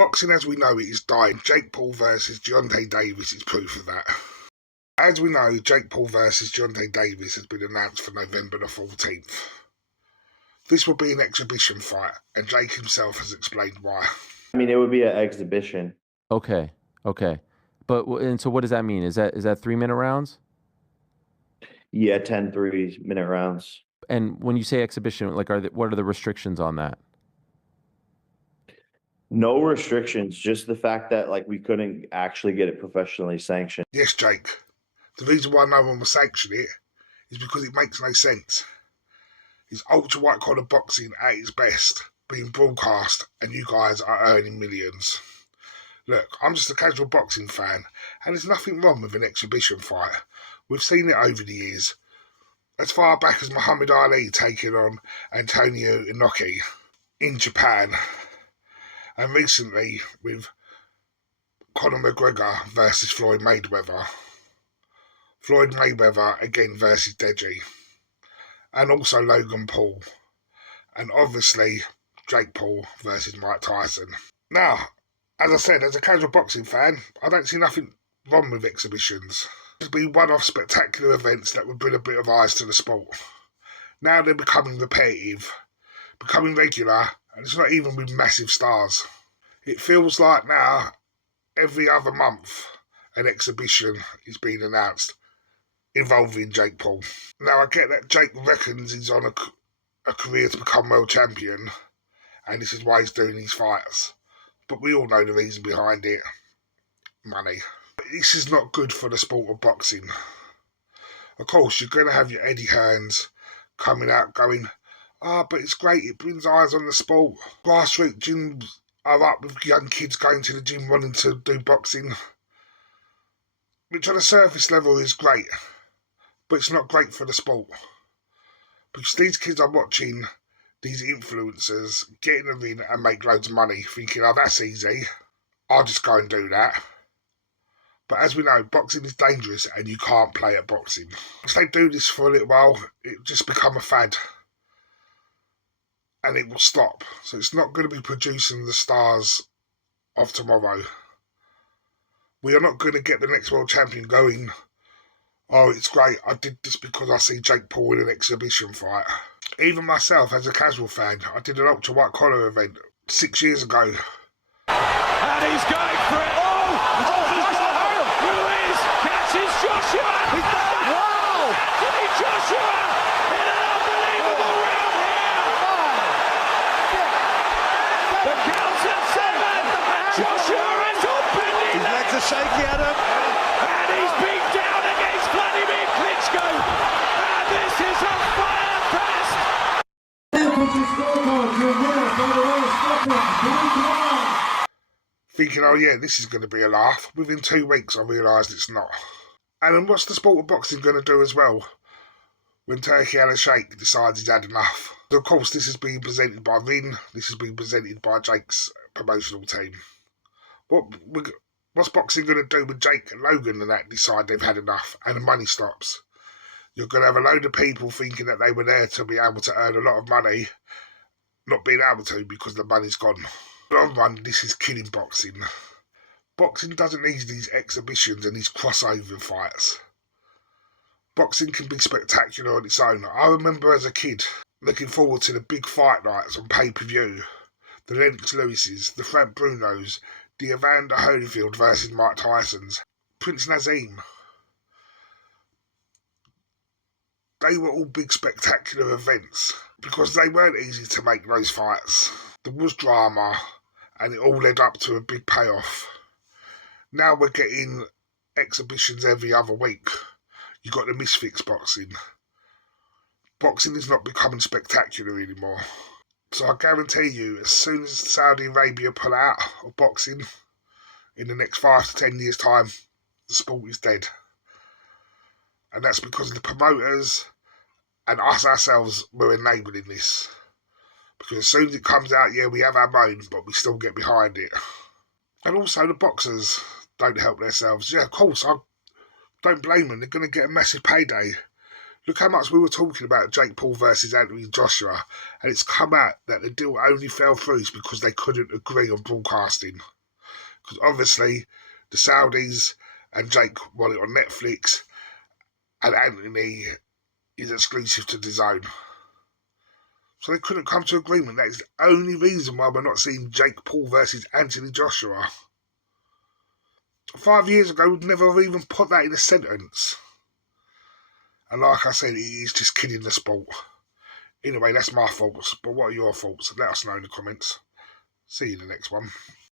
Boxing as we know it is dying. Jake Paul versus Gervonta Davis is proof of that. As we know, Jake Paul versus Gervonta Davis has been announced for November the 14th. This will be an exhibition fight, and Jake himself has explained why. I mean, it would be an exhibition. Okay. But and so what does that mean? Is that 3-minute rounds? Yeah, 10 3-minute rounds. And when you say exhibition, like, what are the restrictions on that? No restrictions, just the fact that like we couldn't actually get it professionally sanctioned. Yes, Jake. The reason why no one will sanction it is because it makes no sense. It's ultra white collar boxing at its best, being broadcast, and you guys are earning millions. Look, I'm just a casual boxing fan, and there's nothing wrong with an exhibition fight. We've seen it over the years. As far back as Muhammad Ali taking on Antonio Inoki in Japan, and recently with Conor McGregor versus Floyd Mayweather. Floyd Mayweather again versus Deji. And also Logan Paul. And obviously Jake Paul versus Mike Tyson. Now, as I said, as a casual boxing fan, I don't see nothing wrong with exhibitions. There'd be one-off spectacular events that would bring a bit of eyes to the sport. Now they're becoming repetitive, becoming regular, and it's not even with massive stars. It feels like now, every other month, an exhibition is being announced involving Jake Paul. Now, I get that Jake reckons he's on a career to become world champion, and this is why he's doing these fights. But we all know the reason behind it. Money. But this is not good for the sport of boxing. Of course, you're going to have your Eddie Hearns coming out going, but it's great, it brings eyes on the sport. Grassroots gyms are up with young kids going to the gym wanting to do boxing, which on a surface level is great, but it's not great for the sport. Because these kids are watching these influencers get in the ring and make loads of money, thinking, that's easy, I'll just go and do that. But as we know, boxing is dangerous and you can't play at boxing. If they do this for a little while, it'll just become a fad. And it will stop. So it's not going to be producing the stars of tomorrow. We are not going to get the next world champion going, it's great, I did this because I see Jake Paul in an exhibition fight. Even myself, as a casual fan, I did an ultra white collar event 6 years ago. And he's going for it. Ruiz catches Joshua. He's done. Wow! Jimmy Joshua in an unbelievable round here. The count's at 7. Joshua is all bending. His legs are shaky, Adam. And he's beat down against Vladimir Klitschko. And this is a fire fest. Thinking, this is going to be a laugh. Within 2 weeks, I realised it's not. And then what's the sport of boxing going to do as well when Turki Al-Sheikh decides he's had enough? So of course, this is being presented by Ring. This is being presented by Jake's promotional team. What's boxing going to do with Jake and Logan and that decide they've had enough and the money stops? You're going to have a load of people thinking that they were there to be able to earn a lot of money, not being able to because the money's gone. In the long run, this is killing boxing. Boxing doesn't need these exhibitions and these crossover fights. Boxing can be spectacular on its own. I remember as a kid looking forward to the big fight nights on pay-per-view. The Lennox Lewises, the Frank Brunos, the Evander Holyfield versus Mike Tyson's, Prince Nazim. They were all big spectacular events because they weren't easy to make those fights. There was drama and it all led up to a big payoff. Now we're getting exhibitions every other week. You've got the misfits boxing. Boxing is not becoming spectacular anymore. So I guarantee you, as soon as Saudi Arabia pull out of boxing, in the next 5 to 10 years' time, the sport is dead. And that's because of the promoters and us ourselves were enabling this. Because as soon as it comes out, we have our moan, but we still get behind it. And also the boxers don't help themselves. Yeah, of course, I don't blame them. They're going to get a massive payday. Look how much we were talking about Jake Paul versus Anthony Joshua, and it's come out that the deal only fell through because they couldn't agree on broadcasting. Because obviously, the Saudis and Jake want it on Netflix, and Anthony is exclusive to DAZN. So they couldn't come to agreement. That is the only reason why we're not seeing Jake Paul versus Anthony Joshua. 5 years ago, we'd never even put that in a sentence. And like I said, it is just killing the sport. Anyway, that's my thoughts. But what are your thoughts? Let us know in the comments. See you in the next one.